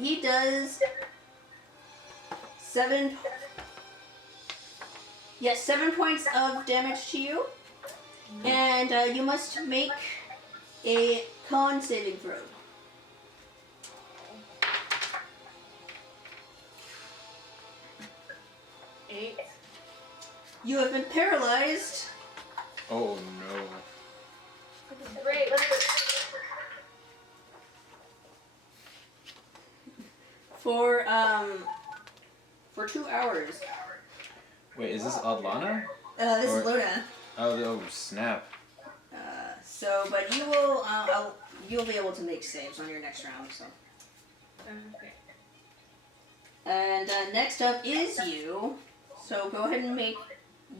he does 7 points of damage to you. And you must make a con saving throw. 8. You have been paralyzed. Oh no. This is great. For 2 hours. Wait, is this Adlanna? This is Luna. Oh, snap. But you will, you'll be able to make saves on your next round, so. Okay. And next up is you. So go ahead and make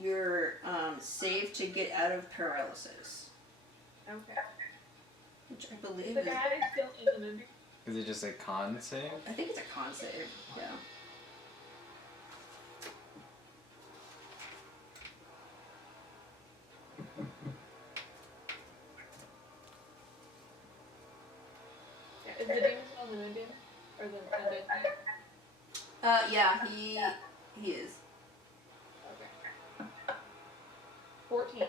your save to get out of paralysis. Okay. Which I believe Is the guy still in the movie? Is it just a con save? I think it's a con save, yeah. Is the demon still in the moon demon? Or the undead demon? Yeah, he is. Okay. 14.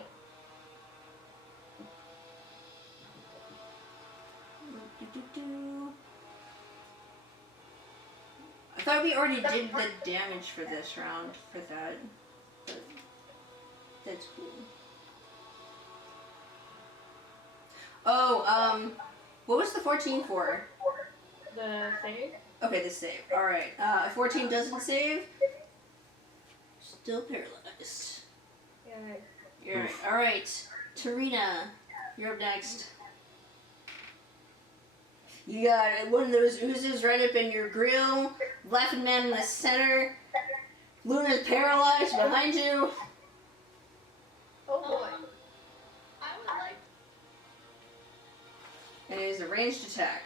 I thought we already did the damage for this round for that. But that's cool. Oh, what was the 14 for? The save? Okay, the save. Alright. If 14 doesn't save, still paralyzed. Yeah. You're right. Alright. Tarina, you're up next. You got one of those oozes right up in your grill, Laughing Man in the center, Luna's paralyzed behind you. Oh boy. I would like... And it is a ranged attack.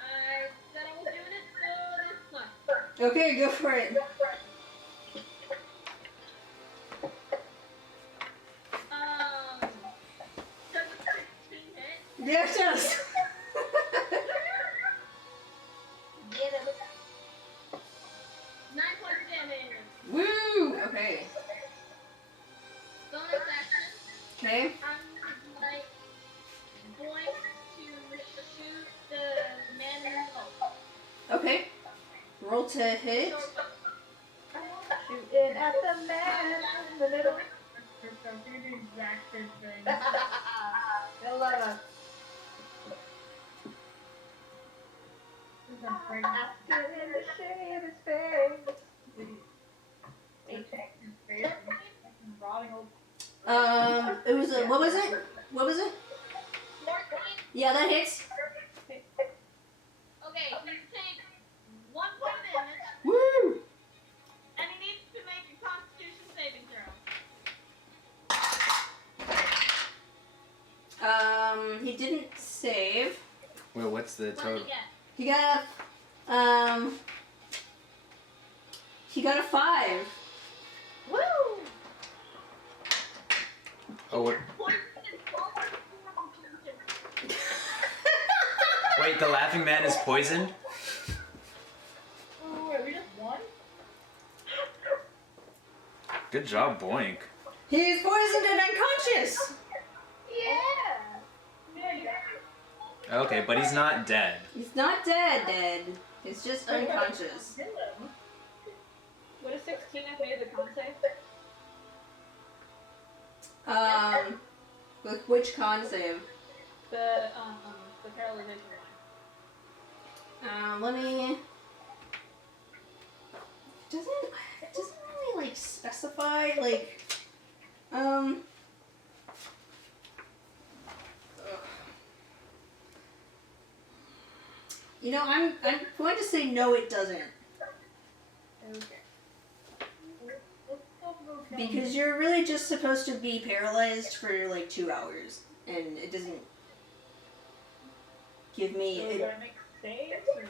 I said I was doing it, so that's fine. Okay, go for it. Does the 16 hit? Yeah, it does. Get it. 9 points of damage. Woo! Okay. Bonus action. Okay. I'm like going to shoot the man in the middle. Okay. Roll to hit. Shooting at the man in the middle. You're so good, the exact same thing. 11. After in the shade of his face. 8. Rotting old. It was a, what was it? What was it? 14. Yeah, that hits. Okay, you take 1 point of damage, Woo! and he needs to make a Constitution saving throw. He didn't save. Wait, what's the What did total? he get? He got a 5. Woo! Oh, what? Poison is Wait, the laughing man is poisoned? Oh, wait, we just won? Good job, Boink. He's poisoned and unconscious. Yeah! Yeah. Okay, but he's not dead. He's not dead. He's just unconscious. What is 16 if made the con save? With which con save? The paralyzation one. Let me. It doesn't really like specify like. Ugh. You know, I'm going to say no, it doesn't. Okay. Because you're really just supposed to be paralyzed for like 2 hours, and it doesn't give me. So do I make saves or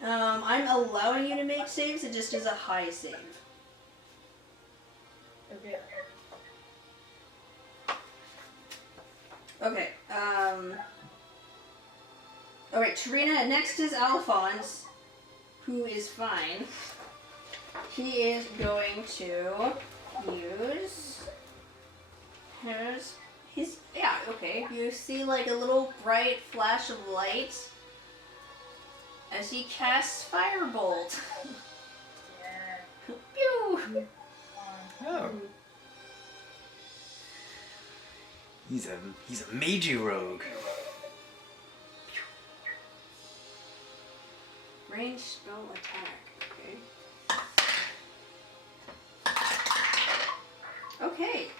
no? I'm allowing you to make saves. It just is a high save. Okay. Okay. Alright, Tarina, next is Alfonse, who is fine. He is going to use yeah, okay. You see like a little bright flash of light as he casts Firebolt. Yeah. Pew! Oh. He's a magey rogue. Range spell attack. Okay. Okay.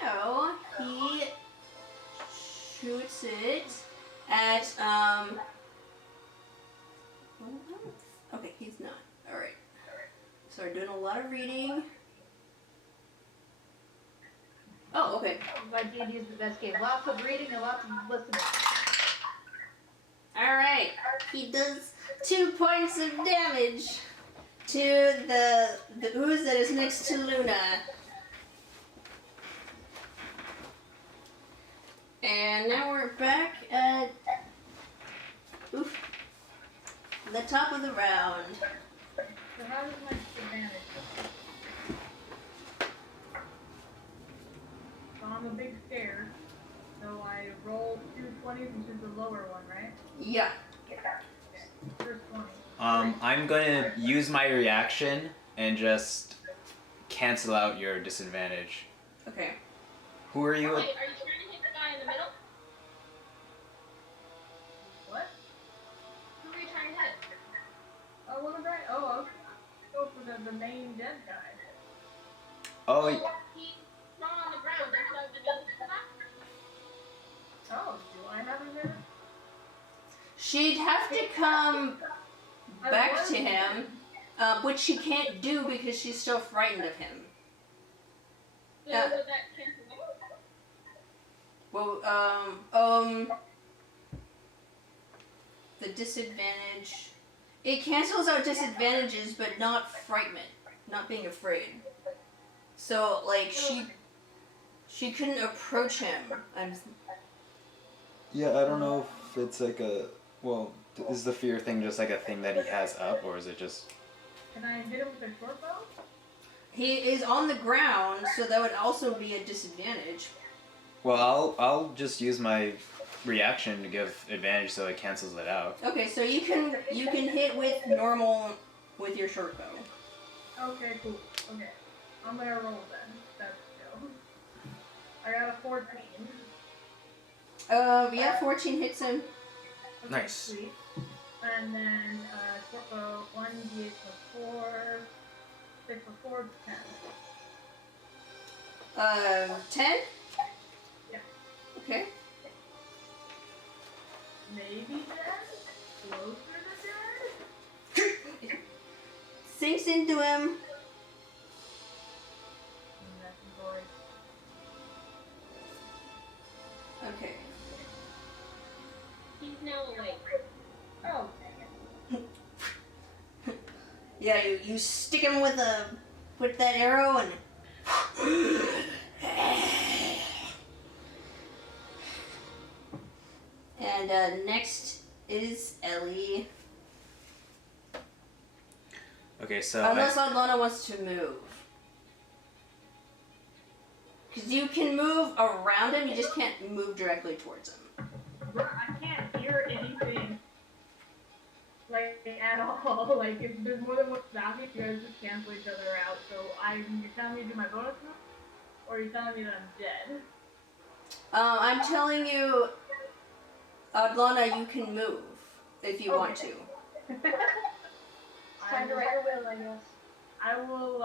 So he shoots it at okay, he's not. Alright. So we're doing a lot of reading. Oh, okay. My D&D is the best game. Lots of reading and lots of listening. Alright. He does 2 points of damage to the ooze that is next to Luna. And now we're back at the top of the round. So how does my disadvantage look? So I'm a big scare. So I roll 2 20s, which is the lower one, right? Yeah. First 20. I'm gonna use my reaction and just cancel out your disadvantage. Okay. Who are you? Wait, are you trying to hit the guy in the middle? What? Who are you trying to hit? Oh, what was I? Oh, okay. Go for the main dead guy. Oh, He's not on the ground. Don't you have the judge for that? Oh, do I have a minute? She'd have to come back to him, which she can't do because she's still frightened of him. So would that cancel out? Well, the disadvantage. It cancels out disadvantages, but not frightment, not being afraid. So, like, she couldn't approach him. yeah. I don't know if it's like a. Well, is the fear thing just like a thing that he has up, or is it just? Can I hit him with a short bow? He is on the ground, so that would also be a disadvantage. Well, I'll just use my reaction to give advantage, so it cancels it out. Okay, so you can hit with normal with your short bow. Okay, cool. Okay. I'm gonna roll then. That's chill. I got a 14. Yeah, 14 hits him. Okay, Nice. Sweet. And then short bow 1d8 plus 4. 6 plus 4, 10. 10? Yeah. Okay. Maybe dead? Closer to dead? Sinks into him. That's boy. Okay. He's now awake. Oh, dang it. Yeah, you stick him with that arrow and next is Ellie. Okay, so Unless Adlanna wants to move. Because you can move around him, you just can't move directly towards him. Bro, I can't hear anything. Like, at all. Like, if there's more than one zombie, you guys just cancel each other out. So, you're telling me to do my bonus move? Or are you telling me that I'm dead? I'm telling you, Adlanna, you can move if you want to. It's time to write your will, I guess. I will,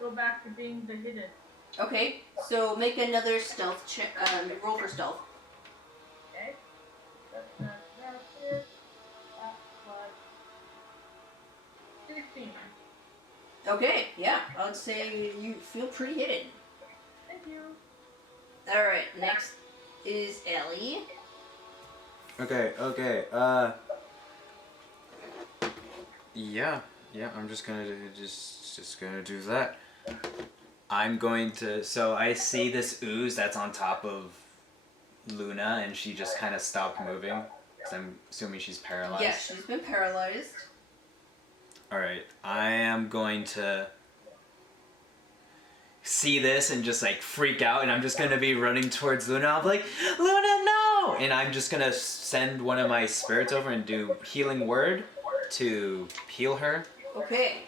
go back to being the hidden. Okay, so make another stealth check. Roll for stealth. Okay? That's it. That was 16. Okay, yeah, I would say you feel pretty hidden. Thank you. Alright, next is Ellie. Okay. Yeah. I'm just gonna do that. I'm going to. So I see this ooze that's on top of Luna and she just kind of stopped moving? Because I'm assuming she's paralyzed. Yeah, she's been paralyzed. Alright, I am going to see this and just like freak out, and I'm just going to be running towards Luna. I'm like, Luna, no! And I'm just going to send one of my spirits over and do healing word to heal her. Okay.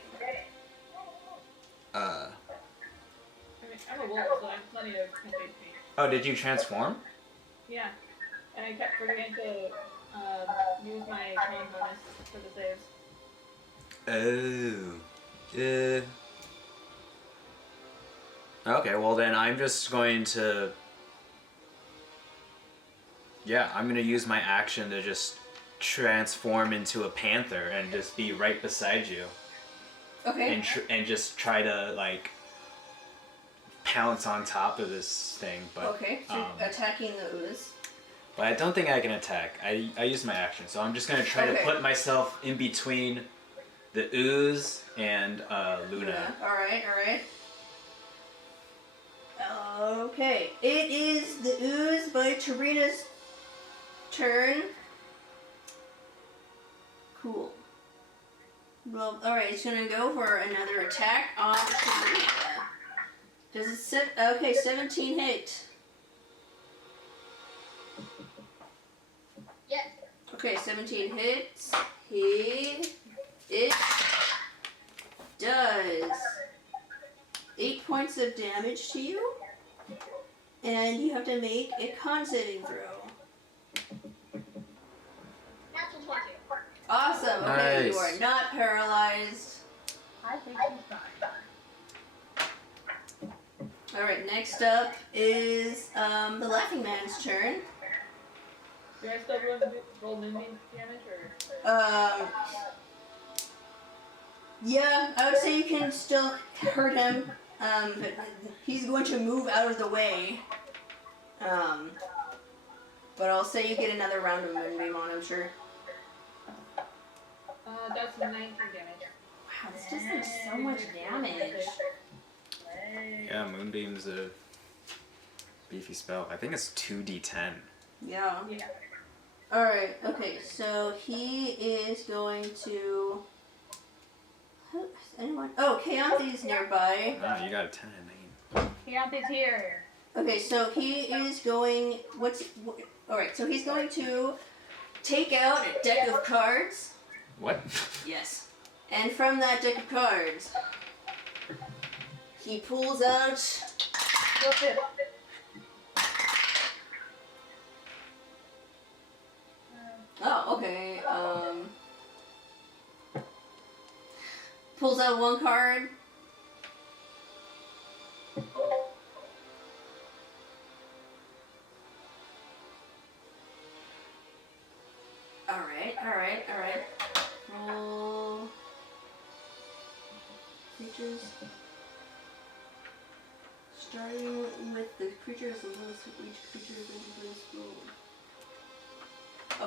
I mean, I'm a wolf, so I have plenty of HP. Oh, did you transform? Yeah. And I kept forgetting to use my con bonus for the saves. Oh. Okay, well then I'm just going to... Yeah, I'm going to use my action to just transform into a panther and just be right beside you. Okay. And just try to, like, pounce on top of this thing. But, Okay, so attacking the ooze. But I don't think I can attack. I use my action, so I'm just going to try to put myself in between the ooze and Luna. Alright, alright. Okay, it is the ooze by Tarina's turn. Cool. Well, alright, it's gonna go for another attack on Tarina. Does it okay, 17 hit. Yes. Okay, 17 hits. It does 8 points of damage to you, and you have to make a con saving throw. Natural 20. Awesome. Okay, Nice. you are not paralyzed. I think she's fine. All right, next up is the Laughing Man's turn. Do I still roll moonbeam damage, or? Yeah, I would say you can still hurt him. But he's going to move out of the way. But I'll say you get another round of Moonbeam on him, sure. That's 19 damage. Wow, this does like so much damage. Yeah, Moonbeam's a beefy spell. I think it's 2d10. Yeah. Yeah. Alright, okay, so he is going to... Anyone? Oh, Keyanthi's nearby. Oh, you got a 10 in name. Keyanti's here. Okay, so he is going... Alright, so he's going to take out a deck of cards. What? Yes. And from that deck of cards, he pulls out... Oh, okay. Pulls out one card. Alright. Roll. Creatures. Starting with the creatures, the lowest of each creature is going to roll.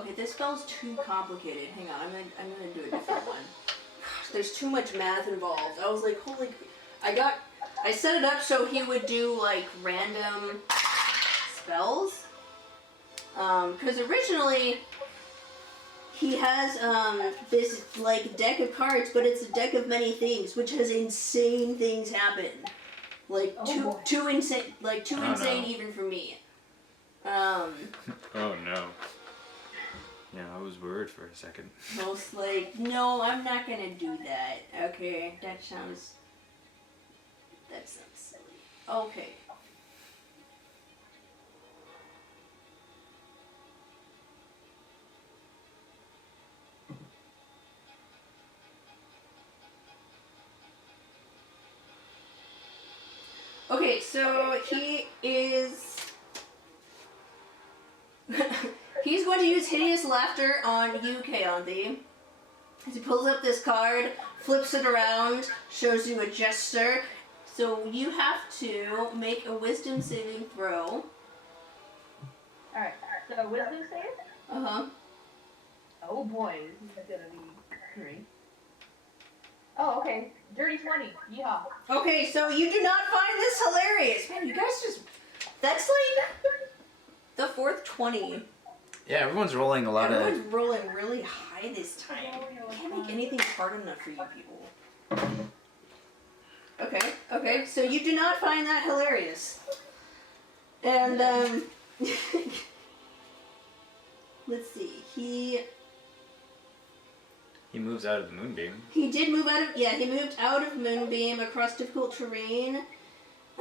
Okay, this spell's too complicated. Hang on, I'm gonna do a different one. There's too much math involved. I was like, holy... I set it up so he would do, like, random spells. Because originally, he has, this, like, deck of cards, but it's a deck of many things, which has insane things happen. Like, too insane even for me. Oh no. Yeah, I was worried for a second. Most like, no, I'm not gonna do that. Okay, that sounds silly. Okay. Okay, so he is... He's going to use Hideous Laughter on you, Keyanthi. He pulls up this card, flips it around, shows you a gesture. So you have to make a wisdom saving throw. Alright, so wisdom save? Uh-huh. Oh boy, this is gonna be great. Oh, okay. Dirty 20. Yeehaw. Okay, so you do not find this hilarious. Man, you guys just... The fourth 20. Yeah, everyone's rolling a lot Everyone's rolling really high this time. I can't make anything hard enough for you people. Okay, so you do not find that hilarious. And, let's see, he moves out of the moonbeam. He did move out of, he moved out of Moonbeam across difficult terrain.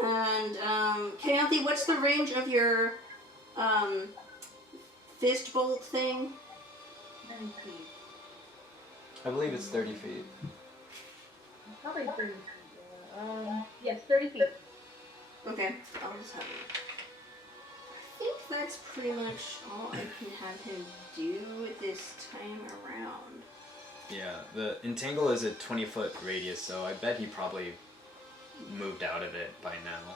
And, Keyanthi, what's the range of your, fist bolt thing? 30 feet. I believe it's 30 feet. Probably 30 feet. Yes, 30 feet. Okay, I'll just have it. I think that's pretty much all I can have him do this time around. Yeah, the entangle is a 20-foot radius, so I bet he probably moved out of it by now.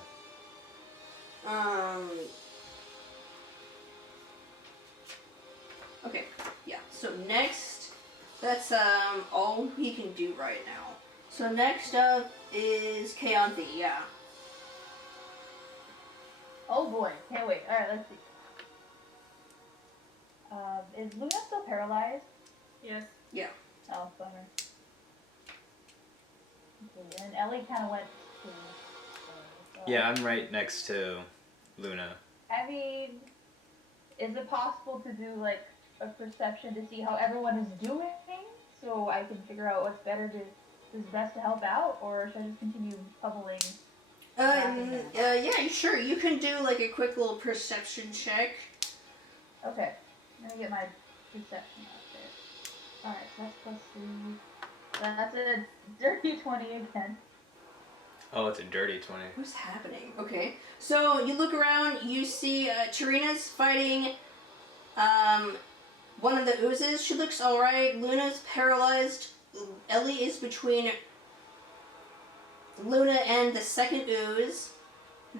Okay, yeah, so next, that's, all he can do right now. So next up is Keyanthi, yeah. Oh boy, can't wait. Alright, let's see. Is Luna still paralyzed? Yes. Oh, bummer. Okay, and Ellie kind of went to... Yeah, I'm right next to Luna. I mean, is it possible to do, like, a perception to see how everyone is doing? So I can figure out what's is best to help out? Or should I just continue pummeling? Yeah, sure, you can do, like, a quick little perception check. Okay, I'm gonna get my perception out there. Alright, so that's plus 3. That's a dirty 20 again. Oh, it's a dirty 20. What's happening? Okay, so you look around, you see Tarina's fighting one of the oozes. She looks alright. Luna's paralyzed. Ellie is between Luna and the second ooze.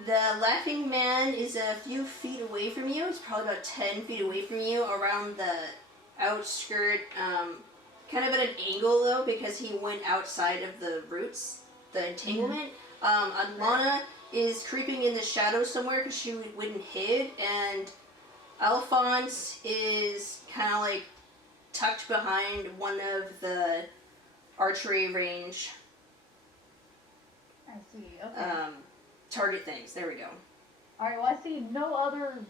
The laughing man is a few feet away from you. It's probably about 10 feet away from you, around the outskirt, kind of at an angle though, because he went outside of the roots, the entanglement. Adlanna is creeping in the shadows somewhere because she went and hid, and Alfonse is kind of like tucked behind one of the archery range I see, okay. target things. There we go. Alright, well I see no other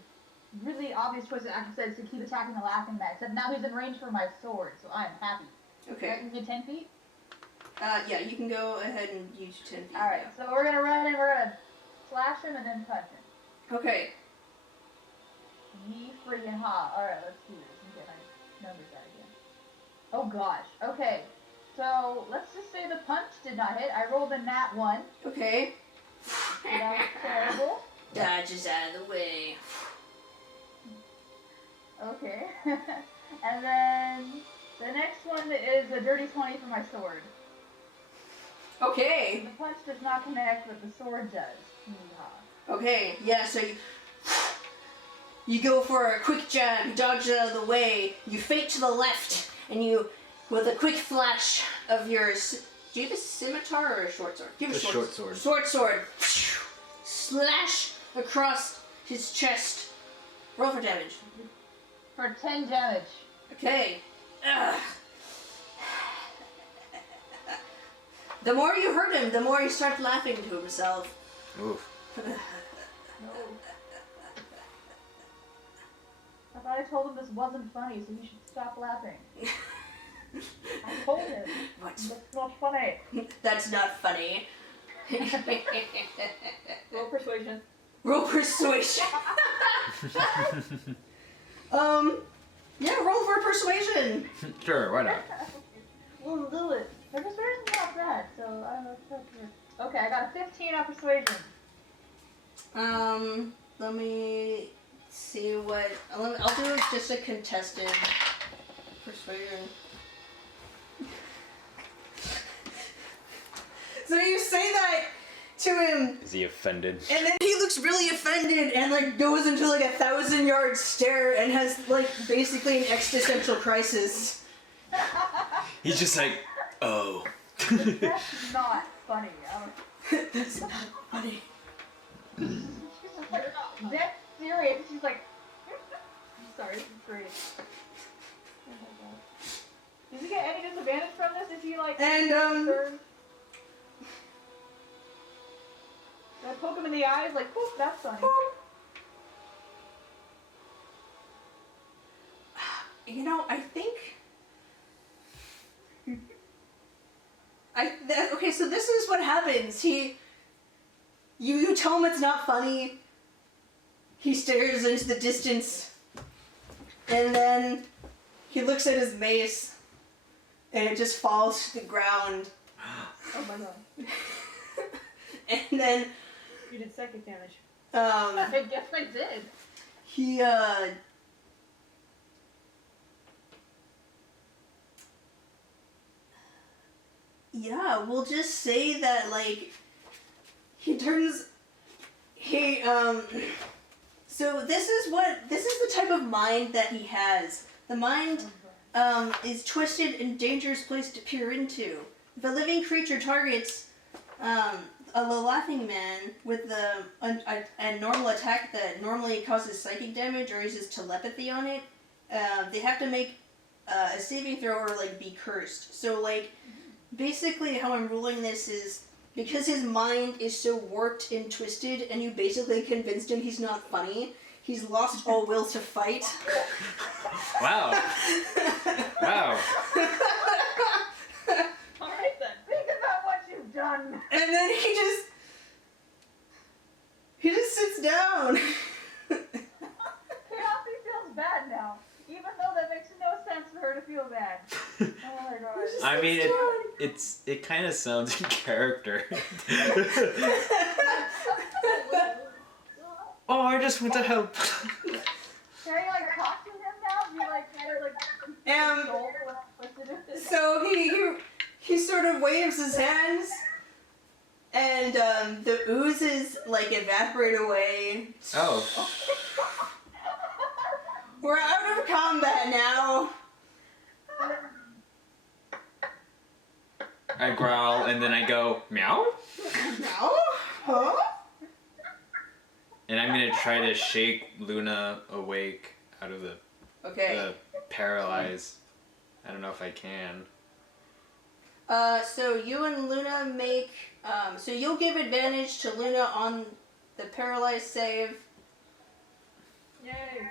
really obvious choice that I can say is to keep attacking the laughing man, except now he's in range for my sword, so I'm happy. Okay. I can get 10 feet? Yeah, you can go ahead and use 10 feet. Alright, so we're gonna run and we're gonna slash him and then punch him. Okay. Ye freaking ha. Alright, let's do this and get my numbers out again. Oh gosh. Okay. So let's just say the punch did not hit. I rolled a nat 1. Okay. So that was terrible. Dodges out of the way. Okay. And then the next one is a dirty 20 for my sword. Okay. The punch does not connect, but the sword does. Yeehaw. Okay. Yeah, so you go for a quick jab, you dodge it out of the way, you fake to the left, and you, with a quick flash of your, do you have a scimitar or a short sword? You have A short sword. Short sword. Slash across his chest. Roll for damage. For 10 damage. Okay. Ugh. The more you hurt him, the more he starts laughing to himself. Oof. No. I thought I told him this wasn't funny, so he should stop laughing. I told him. What's... That's not funny. That's not funny. Roll persuasion. Roll persuasion. Yeah, roll for persuasion. Sure, why not? We'll do it. My persuasion's not bad, so I don't know if that's good. Okay, I got a 15 on persuasion. Let me see what... I'll do just a contested persuasion. So you say that to him, Is he offended? and then he looks really offended and like goes into like a 1,000-yard stare and has like basically an existential crisis. He's just like, oh. That's not funny. That's not funny. She's just like, dead serious. She's like, Sorry, this is great. Oh my god. Does he get any disadvantage from this if he like And, turns? Can I poke him in the eyes like whoop, that's funny. You know, I think... okay, so this is what happens. You tell him it's not funny. He stares into the distance. And then he looks at his mace. And it just falls to the ground. Oh my god. And then... You did psychic damage. I guess I did. He, yeah, we'll just say that, like, so this is the type of mind that he has. The mind, is twisted and dangerous place to peer into. If a living creature targets, a laughing man with a normal attack that normally causes psychic damage or uses telepathy on it, they have to make a saving throw or, like, be cursed. So, like, basically how I'm ruling this is because his mind is so warped and twisted and you basically convinced him he's not funny, he's lost all will to fight. Wow. Wow. Alright then. Think about what you've done. And then he just sits down. Keyanthi feels bad now. Even though that makes no sense for her to feel bad. Oh my god. I mean, it kind of sounds in character. Oh, I just want to help. Can you like talk to him now? Do you like kind of like what to do? So he sort of waves his hands, and the oozes like evaporate away. Oh. We're out of combat now. I growl and then I go, meow? Now? Huh? And I'm gonna try to shake Luna awake out of the paralyze. I don't know if I can. So you and Luna make, so you'll give advantage to Luna on the paralyzed save. Yay.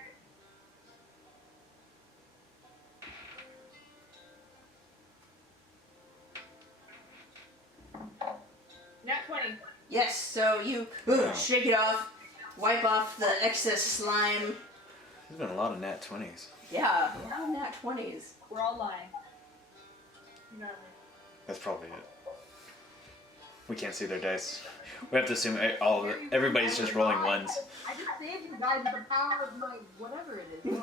Nat 20. Yes, so you shake it off, wipe off the excess slime. There's been a lot of nat 20s. Yeah, a lot of nat 20s. We're all lying. No. That's probably it. We can't see their dice. We have to assume everybody's just rolling ones. I just saved you guys with the power of my whatever it is.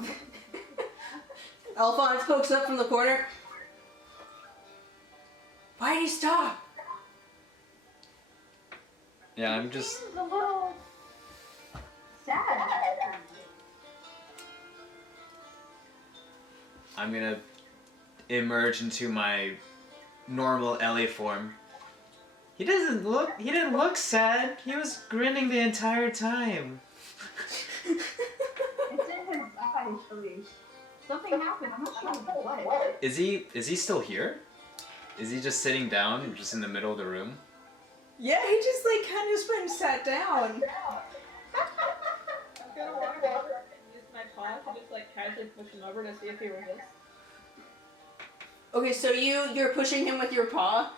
Alfonse pokes up from the corner. Why did he stop? Yeah, I'm just... Seems a little sad. I'm gonna emerge into my normal Ellie form. He didn't look sad. He was grinning the entire time. It's in his eyes, please. Something happened. I'm not sure what. Is he still here? Is he just sitting down, just in the middle of the room? Yeah, he just like kind of just went and sat down. I'm gonna walk over and use my paw to just like casually push him over to see if he resists. Okay, so you're pushing him with your paw?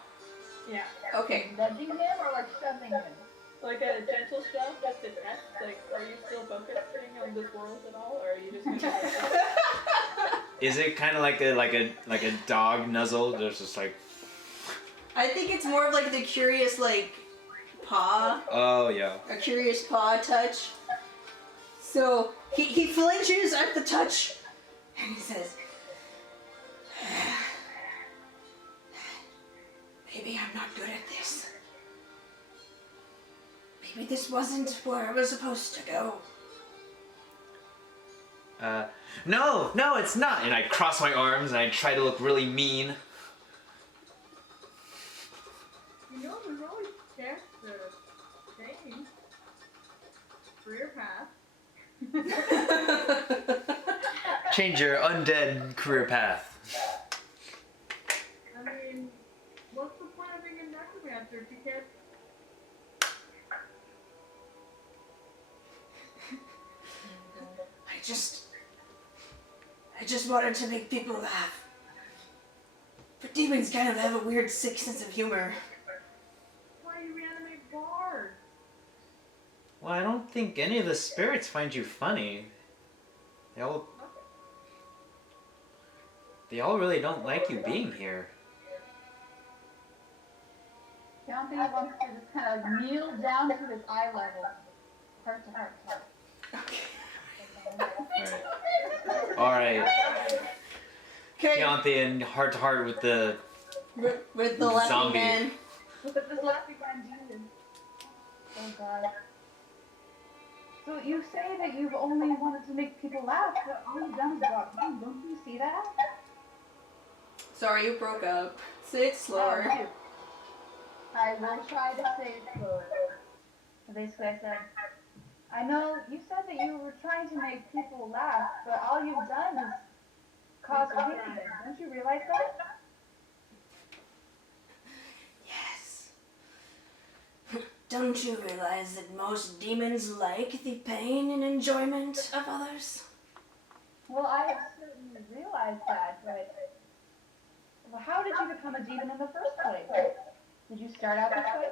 Yeah. Okay. Nudging him or like shoving him? Like a gentle shove just to test. Like, are you still focusing on this world at all, or are you just gonna Is it kind of like a dog nuzzle? There's just like... I think it's more of like the curious like paw. Oh yeah. A curious paw touch. So he flinches at the touch and he says, maybe I'm not good at this. Maybe this wasn't where I was supposed to go. No, it's not. And I cross my arms and I try to look really mean. You know, we've always checked the thing. Career path. Change your undead career path. I mean, what's the point of being a necromancer if you can't? I just wanted to make people laugh. But demons kind of have a weird sick sense of humor. Why do you reanimate bards? Well, I don't think any of the spirits find you funny. They all really don't like you being here. Keyanthi wants to just kind of kneel down to his eye level. Heart to heart. Alright. Okay. Keyanthi and heart to heart with the With the laughing zombie. man. With this laughing man demon. Oh god. So you say that you've only wanted to make people laugh, but all you've done is brought pain. Don't you see that? Sorry, you broke up. Say it slower. Oh, I will try to say it slower. So basically I said, I know you said that you were trying to make people laugh, but all you've done is cause pain. Don't you realize that? Yes. Don't you realize that most demons like the pain and enjoyment of others? Well, I have certainly realized that, but well, how did you become a demon in the first place? Did you start out this way?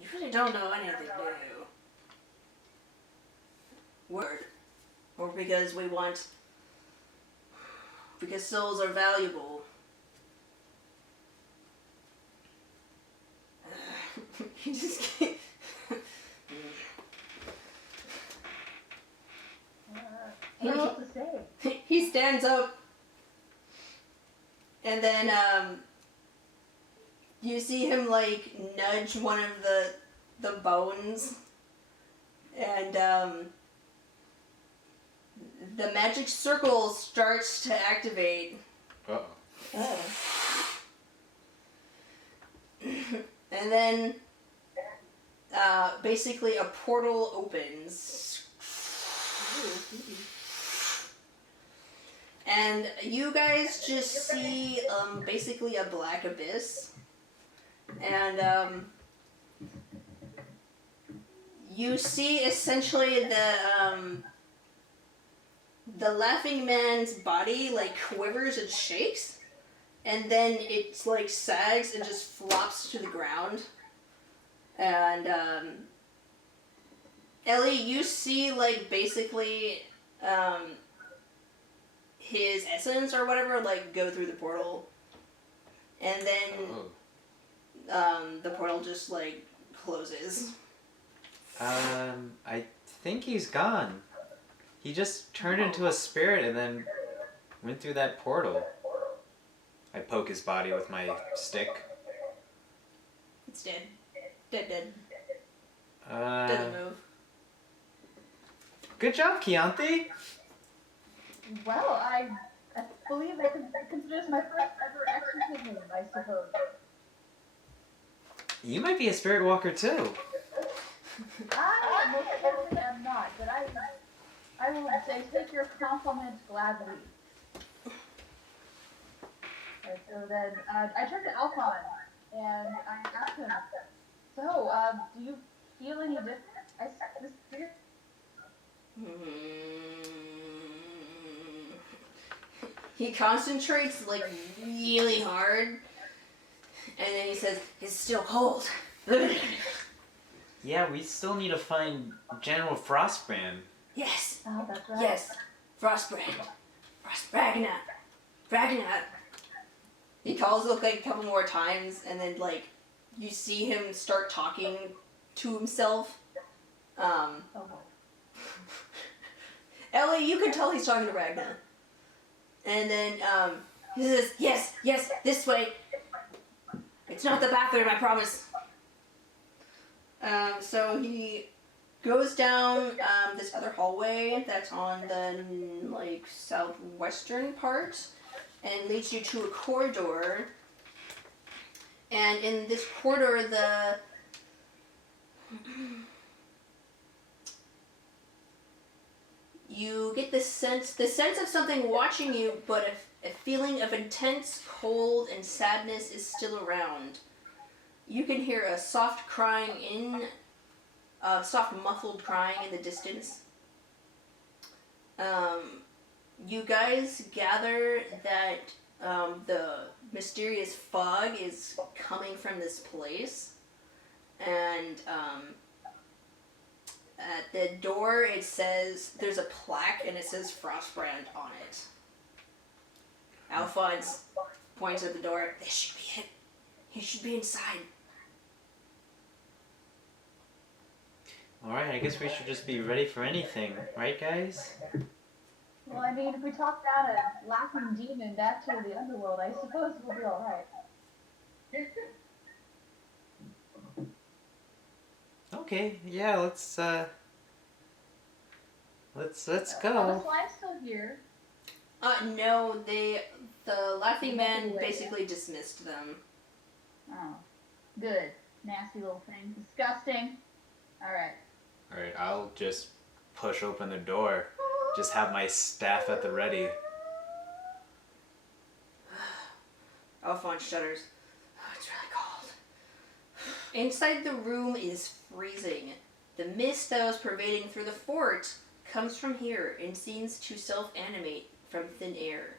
You really don't know anything, do you? Word. Or because we want... Because souls are valuable. You just can't... I don't know what to say. He stands up. And then, you see him, like, nudge one of the bones. And, the magic circle starts to activate. Uh-oh. And then, basically a portal opens. And you guys just see, basically a black abyss. And, you see essentially the laughing man's body, like, quivers and shakes. And then it's, like, sags and just flops to the ground. And, Ellie, you see, like, basically, his essence or whatever, like, go through the portal. And then, the portal just, like, closes. I think he's gone. He just turned into a spirit and then went through that portal. I poke his body with my stick. It's dead. Dead. Uh, Doesn't move. Good job, Keyanthi. Well, I believe I can consider this my first ever exorcism, I suppose. You might be a spirit walker too. I most certainly am not, but I will say take your compliment gladly. And so then I turned to Alfonse and I asked him, so, do you feel any different? This spirit. He concentrates, like, really hard. And then he says, it's still cold. Yeah, we still need to find General Frostbrand. Yes. Oh, that's right. Yes. Frostbrand. Ragnat. He calls it, like, a couple more times, and then, like, you see him start talking to himself. Oh, Ellie, you can tell he's talking to Ragnar. And then, he says, yes, this way. It's not the bathroom, I promise. So he goes down, this other hallway that's on the, like, southwestern part, and leads you to a corridor. And in this corridor, You get the sense of something watching you, but a feeling of intense cold and sadness is still around. You can hear a soft muffled crying in the distance. You guys gather that the mysterious fog is coming from this place, and at the door it says, there's a plaque and it says Frostbrand on it. Alfonse points at the door. This should be it. He should be inside. Alright, I guess we should just be ready for anything, right guys? Well, I mean, if we talk down a laughing demon back to the underworld, I suppose we'll be alright. Okay, yeah, let's go. Are the slime's still here? No, the laughing man basically dismissed them. Oh. Good. Nasty little thing. Disgusting. Alright. Alright, I'll just push open the door. Just have my staff at the ready. Alfonse shudders. Oh, it's really cold. Inside the room is freezing. The mist that was pervading through the fort comes from here and seems to self-animate from thin air.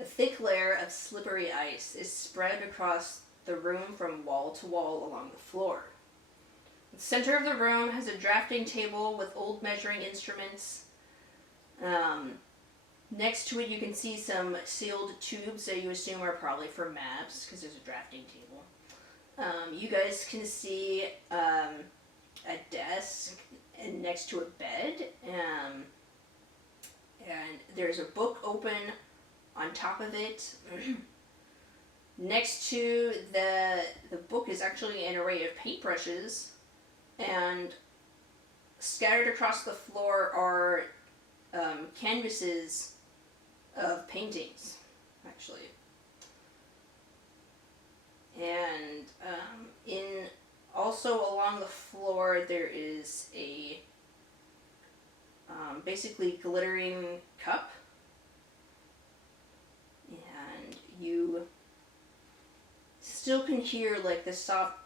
A thick layer of slippery ice is spread across the room from wall to wall along the floor. The center of the room has a drafting table with old measuring instruments. Next to it you can see some sealed tubes that you assume are probably for maps, because there's a drafting table. You guys can see a desk and next to a bed, and there's a book open on top of it. Next to the book is actually an array of paintbrushes, and scattered across the floor are canvases of paintings, actually. And also along the floor there is a basically glittering cup, and you still can hear like the soft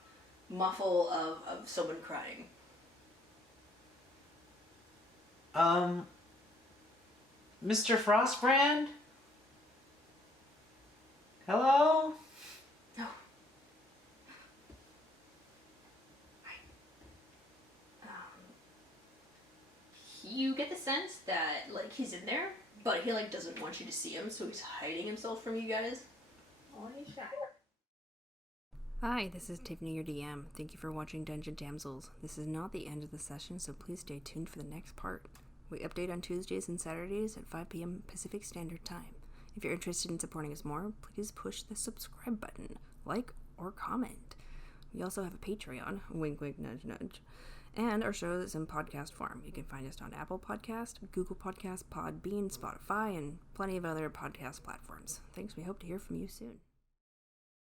muffle of someone crying. Mr. Frostbrand? Hello? No. You get the sense that like he's in there, but he like doesn't want you to see him, so he's hiding himself from you guys. Only shy. Hi, this is Tiffany, your DM. Thank you for watching Dungeon Damsels. This is not the end of the session, so please stay tuned for the next part. We update on Tuesdays and Saturdays at 5 p.m. Pacific Standard Time. If you're interested in supporting us more, please push the subscribe button, like, or comment. We also have a Patreon, wink wink nudge nudge, and our show is in podcast form. You can find us on Apple Podcast, Google Podcast, Podbean, Spotify, and plenty of other podcast platforms. Thanks, we hope to hear from you soon.